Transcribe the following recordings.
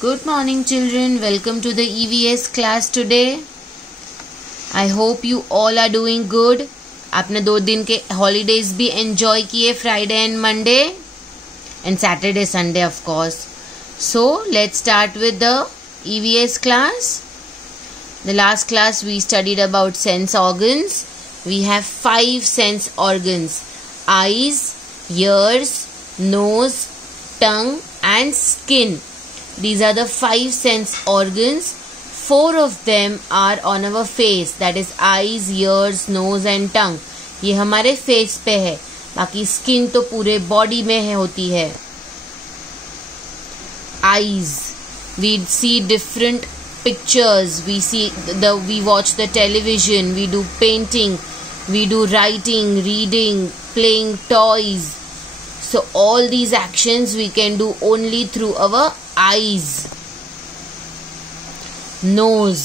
Good morning children, welcome to the EVS class today. I hope you all are doing good. आपने 2 दिन के holidays भी enjoy किए, Friday and Monday and Saturday, Sunday of course. So let's start with the EVS class. The last class we studied about sense organs. We have 5 sense organs: eyes, ears, nose, tongue and skin. These are the 5 sense organs. 4 of them are on our face, that is eyes, ears, nose and tongue. ये हमारे face पे है, बाकी skin तो पूरे body में है होती है. Eyes, we see different pictures, we watch the television, we do painting, we do writing, reading, playing toys. So all these actions we can do only through our eyes. Nose,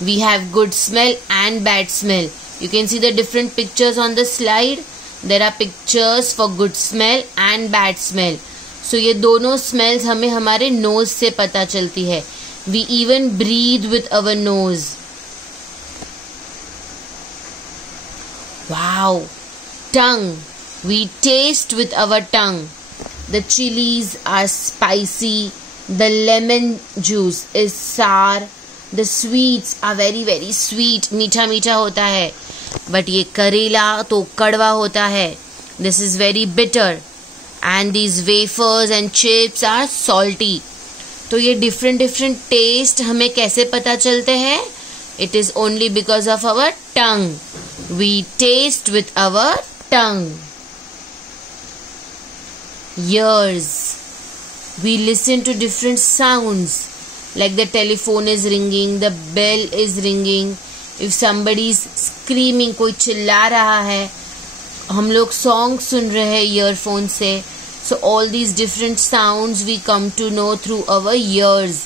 we have good smell and bad smell. You can see the different pictures on the slide. There are pictures for good smell and bad smell. So ये दोनों smells हमें हमारे nose से पता चलती है. We even breathe with our nose. Wow. Tongue, we taste with our tongue. The chilies are spicy. The lemon juice is sour. The sweets are very very sweet. मीठा मीठा होता है. But ये करेला तो कड़वा होता है. This is very bitter. And these wafers and chips are salty. तो ये different taste हमें कैसे पता चलते हैं? It is only because of our tongue. We taste with our tongue. Ears, we listen to different sounds, like the telephone is ringing, the bell is ringing, if somebody is screaming, कोई चिल्ला रहा है, हम लोग song सुन रहे हैं earphone से. So all these different sounds we come to know through our ears.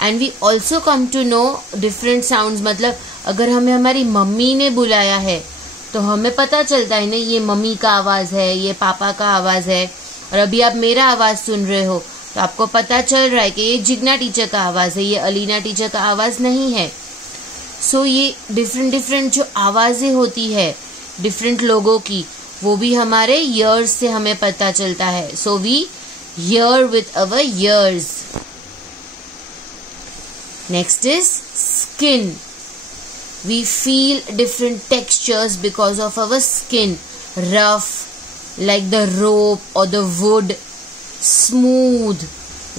And we also come to know different sounds. मतलब अगर हमें हमारी मम्मी ने बुलाया है तो हमें पता चलता है ना, ये मम्मी का आवाज़ है, ये पापा का आवाज़ है. और अभी आप मेरा आवाज़ सुन रहे हो तो आपको पता चल रहा है कि ये जिग्ना टीचर का आवाज़ है, ये अलीना टीचर का आवाज़ नहीं है. सो ये डिफरेंट जो आवाज़ें होती है डिफरेंट लोगों की, वो भी हमारे ईयर्स से हमें पता चलता है. So we hear with our ears. Next is skin. We feel different textures because of our skin. Rough, like the rope or the wood. Smooth,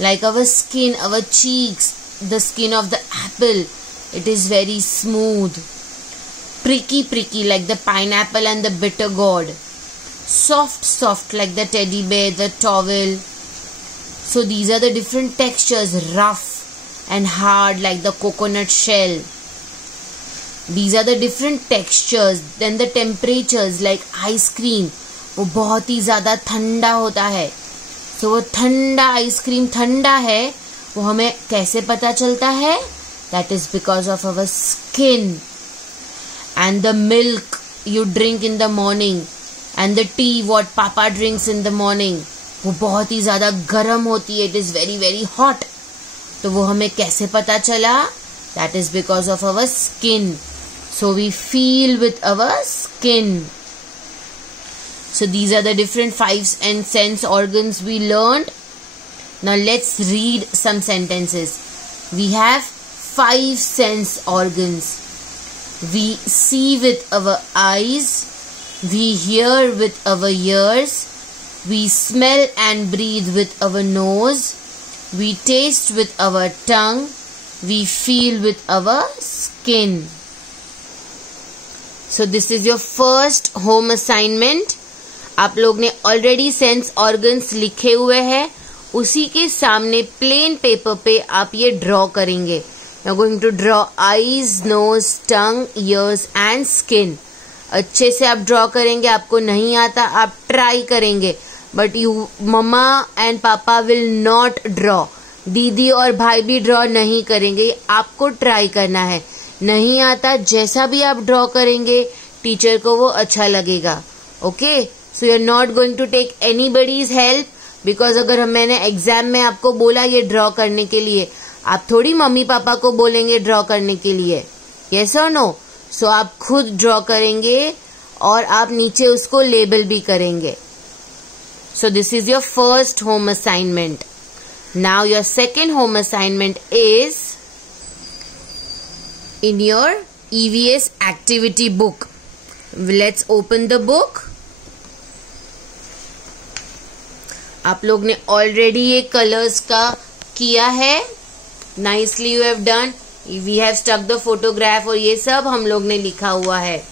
like our skin, our cheeks, the skin of the apple. It is very smooth. Pricky, like the pineapple and the bitter gourd. Soft, like the teddy bear, the towel. So these are the different textures. Rough and hard, like the coconut shell. These are the different textures. Then the temperatures, like ice cream, वो बहुत ही ज़्यादा ठंडा होता है. तो वो ठंडा ice cream ठंडा है, वो हमें कैसे पता चलता है? That is because of our skin. And the milk you drink in the morning and the tea what papa drinks in the morning, वो बहुत ही ज़्यादा गर्म होती है. It is very very hot. तो वो हमें कैसे पता चला? That is because of our skin. So we feel with our skin. So these are the different 5 and sense organs we learned. Now let's read some sentences. We have 5 sense organs. We see with our eyes. We hear with our ears. We smell and breathe with our nose. We taste with our tongue. We feel with our skin. So this is your first home assignment. आप लोग ने already sense organs लिखे हुए हैं. उसी के सामने plain paper पे आप ये ड्रॉ करेंगे. You are going to draw eyes, nose, tongue, ears and skin. अच्छे से आप ड्रॉ करेंगे. आपको नहीं आता आप ट्राई करेंगे, बट यू मम्मा एंड पापा विल नॉट ड्रॉ. दीदी और भाई भी ड्रॉ नहीं करेंगे. आपको ट्राई करना है. नहीं आता जैसा भी आप ड्रॉ करेंगे टीचर को वो अच्छा लगेगा. Okay, so you are not going to take anybody's help. Because अगर मैंने एग्जाम में आपको बोला ये ड्रॉ करने के लिए, आप थोड़ी मम्मी पापा को बोलेंगे ड्रॉ करने के लिए, यस और नो? सो आप खुद ड्रॉ करेंगे और आप नीचे उसको लेबल भी करेंगे. सो this is your first home assignment. Now your second home assignment is in your EVS activity book. Let's open the book. आप लोग ने ऑलरेडी ये कलर्स का किया है. Nicely you have done. We have stuck the photograph और ये सब हम लोग ने लिखा हुआ है.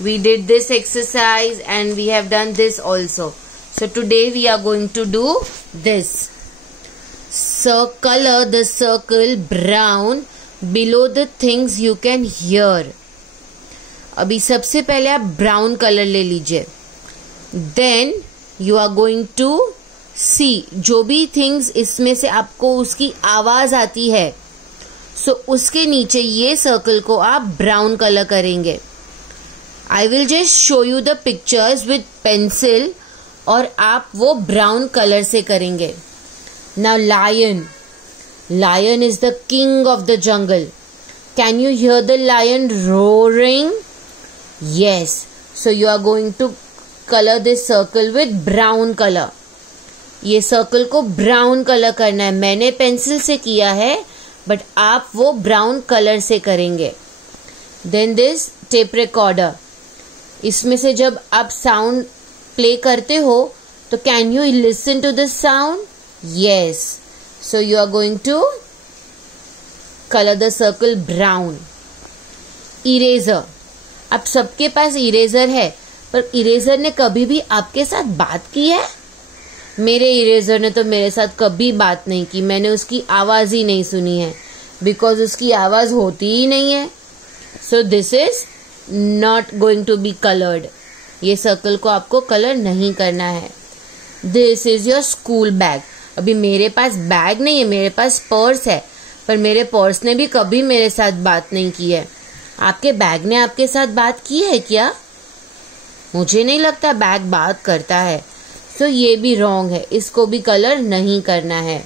We did this exercise and we have done this also. So today we are going to do this. Color the circle brown below the things you can hear. अभी सबसे पहले आप ब्राउन कलर ले लीजिए. Then you are going to see जो भी things इसमें से आपको उसकी आवाज आती है, सो उसके नीचे ये सर्कल को आप ब्राउन कलर करेंगे. I will just show you the pictures with pencil और आप वो ब्राउन कलर से करेंगे. Now lion. Lion is the king of the jungle. Can you hear the lion roaring? Yes. So you are going to color this circle with brown color. ये circle को brown colour करना है. मैंने pencil से किया है but आप वो ब्राउन कलर से करेंगे. Then this tape recorder. इसमें से जब आप साउंड प्ले करते हो तो can you listen to the sound? Yes. So you are going to color the circle brown. Eraser. अब सबके पास इरेजर है, पर इरेजर ने कभी भी आपके साथ बात की है? मेरे इरेजर ने तो मेरे साथ कभी बात नहीं की. मैंने उसकी आवाज ही नहीं सुनी है, बिकॉज उसकी आवाज होती ही नहीं है. So this is not going to be coloured. ये सर्कल को आपको कलर नहीं करना है. This is your school bag. अभी मेरे पास बैग नहीं है, मेरे पास पर्स है, पर मेरे पर्स ने भी कभी मेरे साथ बात नहीं की है. आपके बैग ने आपके साथ बात की है क्या? मुझे नहीं लगता बैग बात करता है. सो ये भी रॉन्ग है, इसको भी कलर नहीं करना है.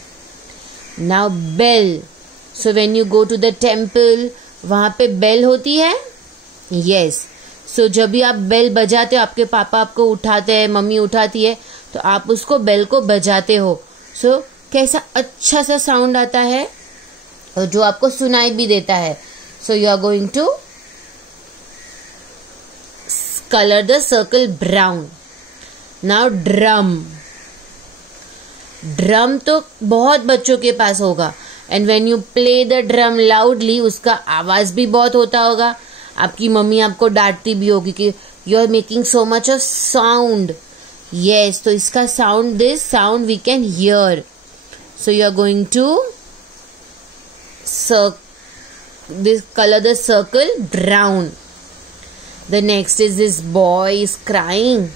Now bell. So when you go to the temple, वहां पे बेल होती है. यस. सो जब भी आप बेल बजाते हो, आपके पापा आपको उठाते हैं, मम्मी उठाती है, तो आप उसको बेल को बजाते हो. सो कैसा अच्छा सा साउंड आता है और जो आपको सुनाई भी देता है. So you are going to colour the circle brown. Now drum. Drum तो बहुत बच्चों के पास होगा, and when you play the drum loudly, उसका आवाज भी बहुत होता होगा. आपकी मम्मी आपको डांटती भी होगी कि you are making so much of sound. Yes, तो इसका sound, this sound we can hear. So you are going to color the circle brown. The next is this boy is crying.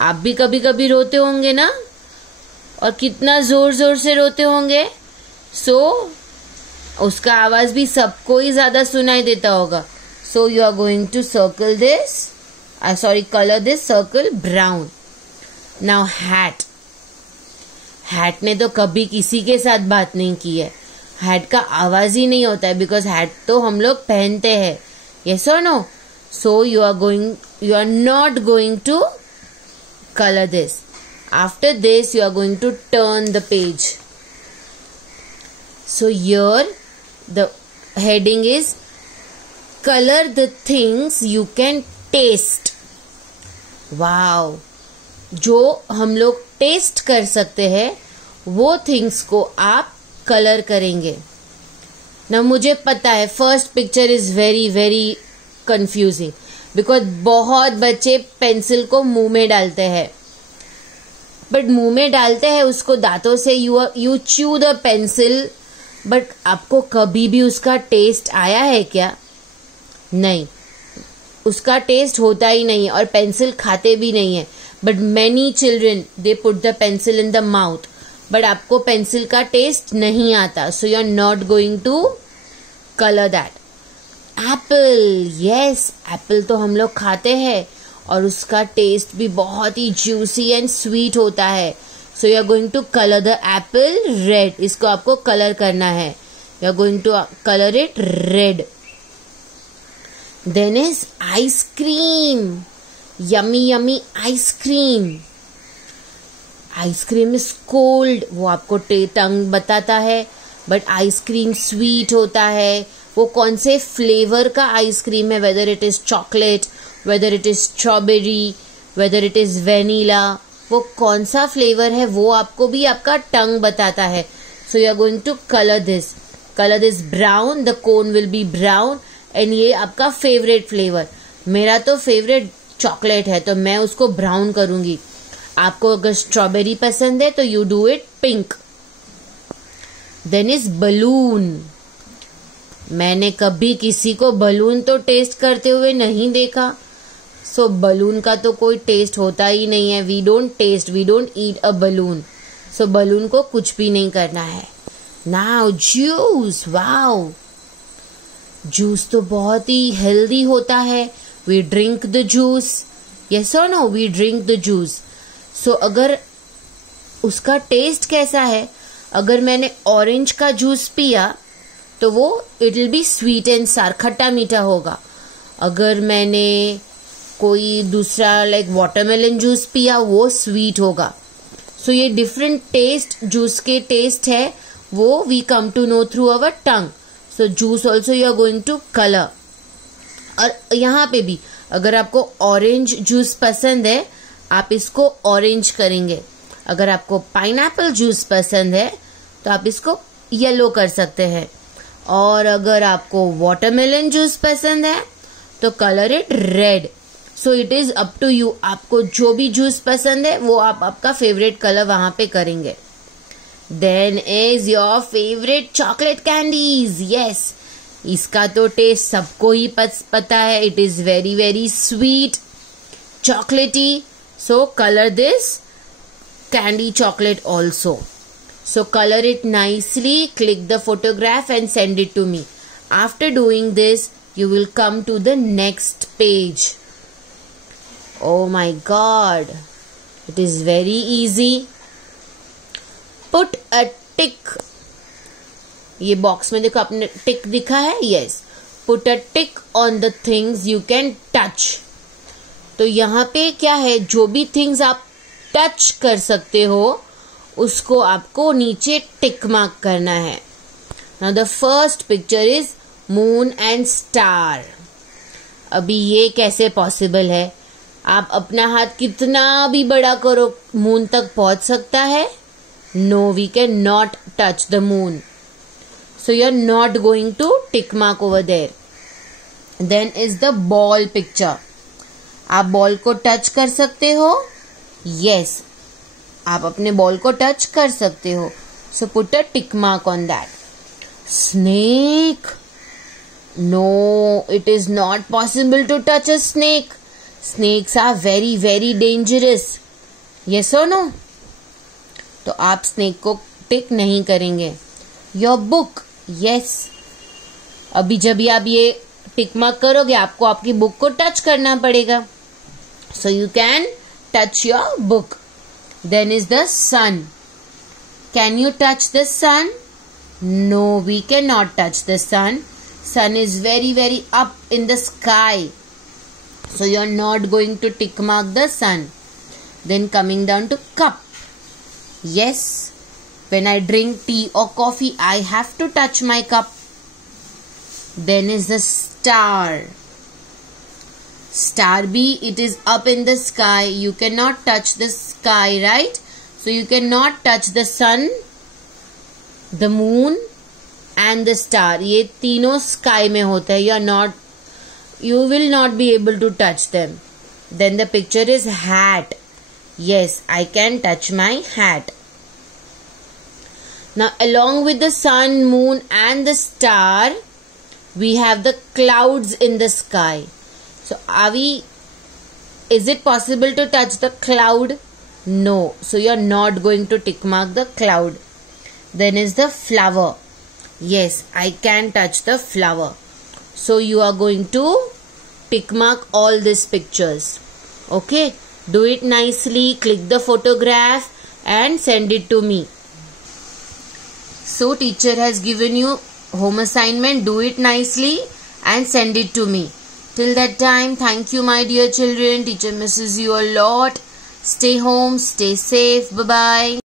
आप भी कभी कभी रोते होंगे ना, और कितना जोर जोर से रोते होंगे. So उसका आवाज भी सबको ही ज्यादा सुनाई देता होगा. So you are going to color this circle brown. Now hat. Hat ने तो कभी किसी के साथ बात नहीं की है. हैट का आवाज ही नहीं होता है, बिकॉज हैट तो हम लोग पहनते हैं. यस और no? So you are not going to colour this. After this you are going to turn the page. So here the heading is colour the things you can taste. Wow. जो हम लोग test कर सकते हैं वो things को आप colour करेंगे ना. मुझे पता है first picture is very very confusing, because बहुत बच्चे पेंसिल को मुंह में डालते हैं, बट मुंह में डालते हैं उसको दांतों से. You chew the pencil, but आपको कभी भी उसका टेस्ट आया है क्या? नहीं, उसका टेस्ट होता ही नहीं है, और पेंसिल खाते भी नहीं है. But many children they put the pencil in the mouth, but आपको पेंसिल का टेस्ट नहीं आता. So you are not going to colour that. Apple. Yes, apple तो हम लोग खाते हैं और उसका टेस्ट भी बहुत ही जूसी एंड स्वीट होता है. So you are going to color the apple red. इसको आपको color करना है. You are going to color it red. Then is ice cream. Yummy yummy ice cream. Ice cream is cold. वो आपको टंग बताता है. But ice cream sweet होता है. वो कौन से flavor का ice cream है? Whether it is chocolate, whether it is strawberry, whether it is vanilla. वो कौन सा फ्लेवर है वो आपको भी आपका टंग बताता है. So you are going to colour this brown. The cone will be brown. And ये आपका फेवरेट फ्लेवर. मेरा तो फेवरेट चॉकलेट है तो मैं उसको ब्राउन करूंगी. आपको अगर स्ट्रॉबेरी पसंद है तो you do it pink. Then is balloon. मैंने कभी किसी को बलून तो टेस्ट करते हुए नहीं देखा. सो बलून का तो कोई टेस्ट होता ही नहीं है. We don't eat a balloon. So balloon को कुछ भी नहीं करना है. Now juice. वाओ, जूस तो बहुत ही हेल्दी होता है. We drink the juice. Yes और no? We drink the juice. So अगर उसका टेस्ट कैसा है? अगर मैंने ऑरेंज का जूस पिया तो वो it will be sweet and सार, खट्टा मीठा होगा. अगर मैंने कोई दूसरा लाइक वाटरमेलन जूस पिया वो स्वीट होगा. सो ये डिफरेंट टेस्ट जूस के टेस्ट है वो we come to know through our tongue. So juice also you are going to colour. और यहाँ पे भी अगर आपको ऑरेंज जूस पसंद है आप इसको ऑरेंज करेंगे. अगर आपको पाइनएप्पल जूस पसंद है तो आप इसको येलो कर सकते हैं. और अगर आपको वाटरमेलन जूस पसंद है तो colour it red. So it is up to you. आपको जो भी जूस पसंद है वो आप आपका फेवरेट कलर वहां पे करेंगे. Then is your favourite chocolate candies. Yes, इसका तो टेस्ट सबको ही पता है. It is very very sweet, chocolatey. So colour this candy chocolate also. So color it nicely, click the photograph and send it to me. After doing this, you will come to the next page. Oh my God, it is very easy. Put a tick. ये box में देखो आपने टिक दिखा है. Yes, put a tick on the things you can touch. तो यहाँ पे क्या है? जो भी things आप टच कर सकते हो उसको आपको नीचे टिक मार्क करना है. Now the first picture is moon and star. अभी ये कैसे पॉसिबल है? आप अपना हाथ कितना भी बड़ा करो मून तक पहुंच सकता है? No, we can not touch the moon. So you are not going to tick mark over there. Then is the ball picture. आप बॉल को टच कर सकते हो. यस, आप अपने बॉल को टच कर सकते हो. So put a tick mark on that. Snake. No, it is not possible to touch a snake. Snakes are very very dangerous. Yes और नो? तो आप स्नेक को टिक नहीं करेंगे. Your book. यस, अभी जब भी आप ये टिक मार्क करोगे आपको आपकी बुक को टच करना पड़ेगा. So you can touch your book. Then is the sun. Can you touch the sun? No, we cannot touch the sun. Sun is very very up in the sky. So you are not going to tick mark the sun. Then coming down to cup. Yes, when I drink tea or coffee, I have to touch my cup. Then is the star. Star B, it is up in the sky. You cannot touch the sky, right? So you cannot touch the sun, the moon and the star. ये तीनों sky में होता है. You will not be able to touch them. Then the picture is hat. Yes, I can touch my hat. Now along with the sun, moon and the star, we have the clouds in the sky. So is it possible to touch the cloud? No. So you are not going to tick mark the cloud. Then is the flower. Yes, I can touch the flower. So you are going to tick mark all these pictures. Okay. Do it nicely. Click the photograph. and send it to me. So teacher has given you home assignment. Do it nicely and send it to me. Till that time, thank you my dear children. Teacher misses you a lot. Stay home, stay safe. Bye-bye.